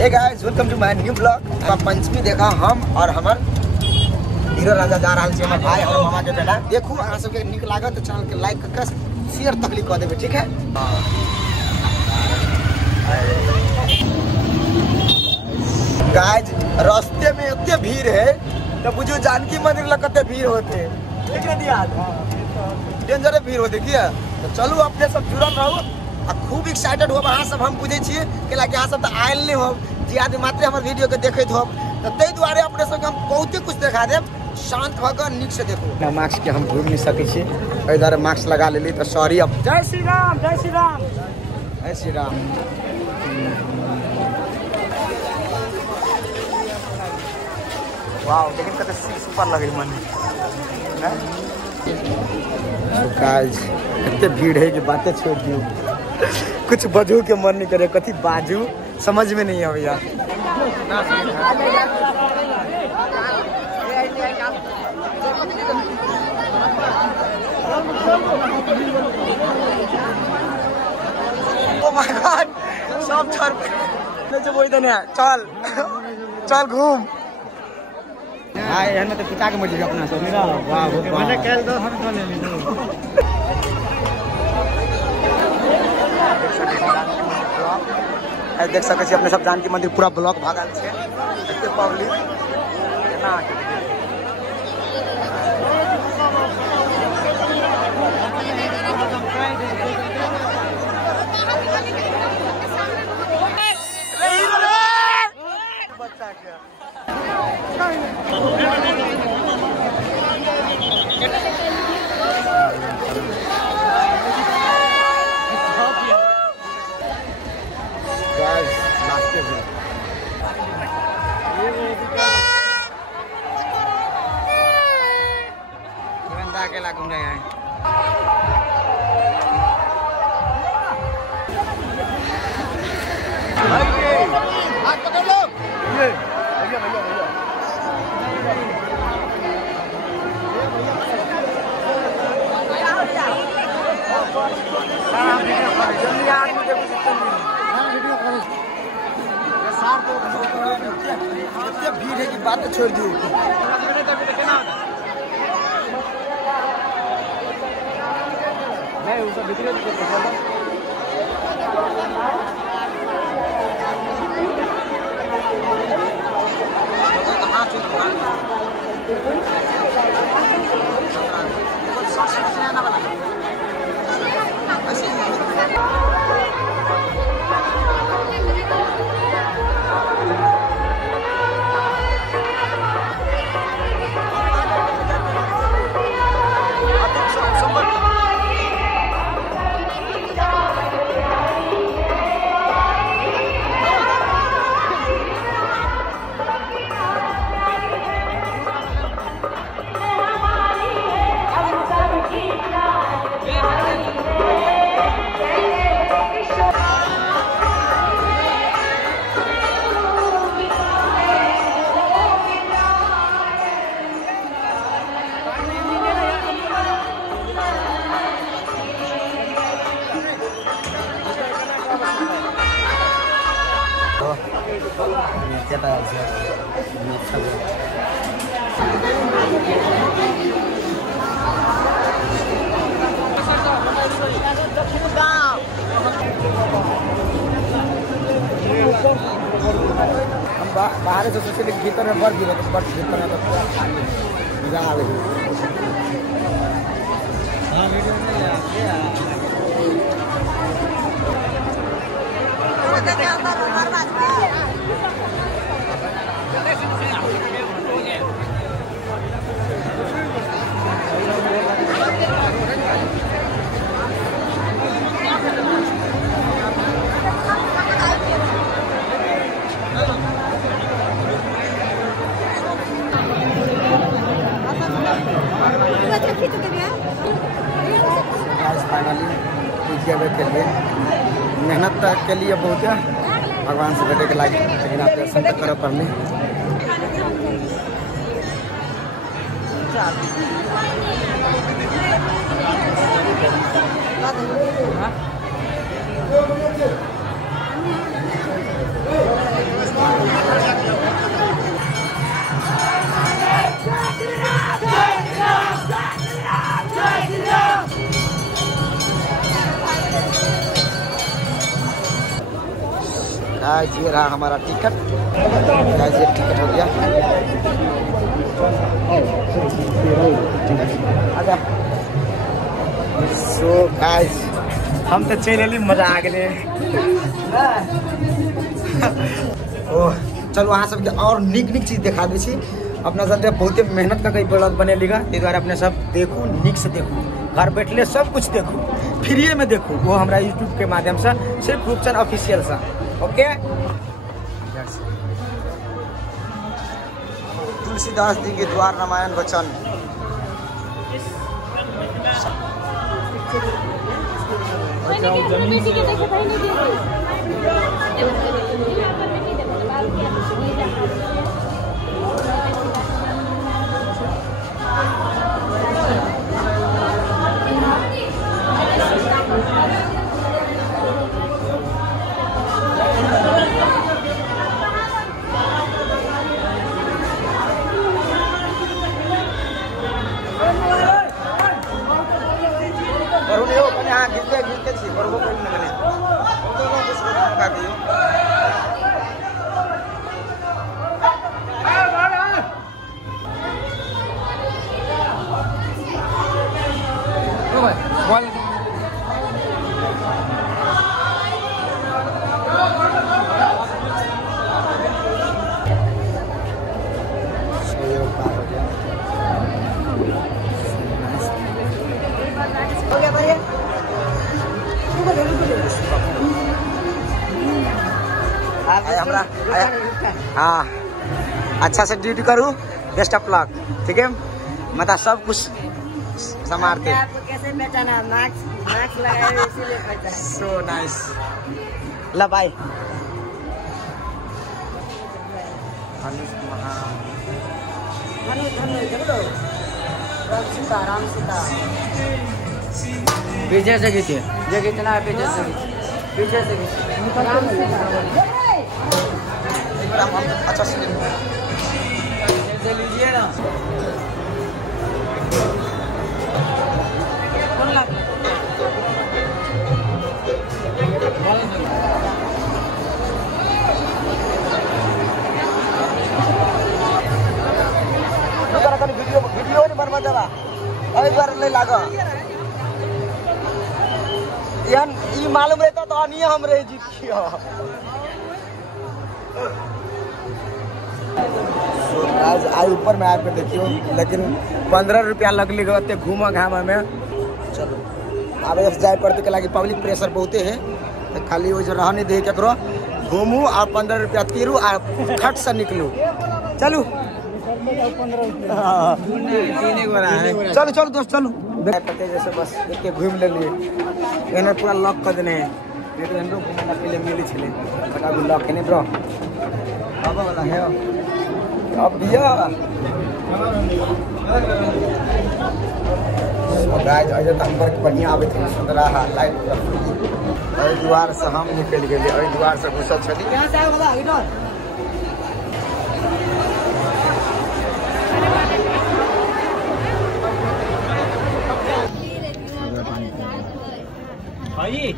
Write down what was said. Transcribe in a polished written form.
Hey guys welcome to my new blog. Panchami देखा हम और हमर हीरो राजा जा रहा है हमर भाई और मामा के बेटा। देखू अहाँ सबके नीक लागत तो चैनल के लाइक करके शेयर तकलीफ कर देबे, ठीक है। गाइस रास्ते में इतने भीड़ है तो बुझो जानकी मंदिर लग कते भीड़ होते, ठीक है दिया डेंजर भीड़ होते किया। तो चलू अपने सब जुड़ल रहू आ खूब एक्साइटेड हो अहाँ सब। हम बुझे छे कि लागे अहाँ सब तो आयल नहीं हो जियादे मात्र हमर वीडियो के देखत हो, तो तै दुआरे अपने सब हम बहुते कुछ दिखा देब। शांत होकर नीक से देखो ना। मास्क के हम भूल नहीं सके छी, इधर मास्क लगा लेली तो सॉरी। अब जय श्री राम, जय श्री राम, जय श्री राम। वाओ लेकिन कते सुपर लगे मन है। गाइस इतने भीड़ है कि बातें छोड़ दियो, कुछ बजू के मन नहीं करे, कथी बाजू समझ में नहीं आवे यार। ओ माय गॉड सब छोड़ जो बोल देने चल चल घूम। हां एहन तो पिता के मर गया अपना सब मेरा। वाह मैंने कल दो हम तो ले ली। देख सके छी अपने सब जानकी मंदिर पूरा ब्लॉक भागल छे, एते पब्लिक केना बच्चा क्या अकेला घूम रहे हैं। भीड़ है कि बात छोड़ दी। नहीं उसका बिक्री बाहर से सोचे भीतर में बढ़ गया तो भीतर में तो पूरा मजा आ गई। के लिए मेहनत के लिए बहुत है भगवान से बेटे के लागे, लेकिन आप दर्शन तक करो पड़ने। गाइस ये रहा हमारा टिकट। गाइस ये टिकट हो गया। आजा। सो गाइस हम तो चल मजा आ गए। ओह चलो वहाँ सब और निक निक चीज दिखा दी छी। अपना सब बहुते मेहनत का कई ब्लॉग बनेगा, ये द्वारा अपने सब देखू निक से देखू, घर बैठले सब कुछ देखू, फ्री में देखू, वो हमारा यूट्यूब के माध्यम से सिर्फ रूपचंद ऑफिशियल से। ओके तुलसीदास जी के द्वार रामायण वचन। गिरते छी पर वो कोई नहीं बने तो कुछ का दियो। ओ भाई बॉल हो गया भाई। हमरा हाँ अच्छा से ड्यूटी करूँ, बेस्ट ऑफ लक। ठीक है मतलब सब कुछ संभालते। आपको कैसे पहचाना? मास्क लगाए इसीलिए पहचाना। So nice. ला बाय। राम सीता पीछे से खींचिए, ये कितना है पीछे से पीछे से अच्छा से लीजिए ना। वीडियो नहीं बनवा देवा अभी बार ले लागा यान ई मालूम रहता तो नहीं हम रहे जीत किया। आज आई ऊपर में आप देखियो, लेकिन 15 रुपया लगले गए घूमा घामा में। चलो आगे जाए पड़ते के लगे पब्लिक प्रेशर बहुते है, तो खाली वो जो रहने दे करो घूमू और 15 रुपया तीरू और खट से निकलू। चलू चलो चलो दोस्त चलो पते जैसे बस एक घूम ले लिए एनर पूरा लॉक कर देने घूमना पहले मिली छे बट अभी लॉक है नहीं ब्रो अब वाला है अब भैया गाइस अजे तक बड़ बढ़िया आवे थे सुंदरा लाइट और द्वार से हम निकल गेली और द्वार से घुसल छली। कहां से आए वाला इधर भाई।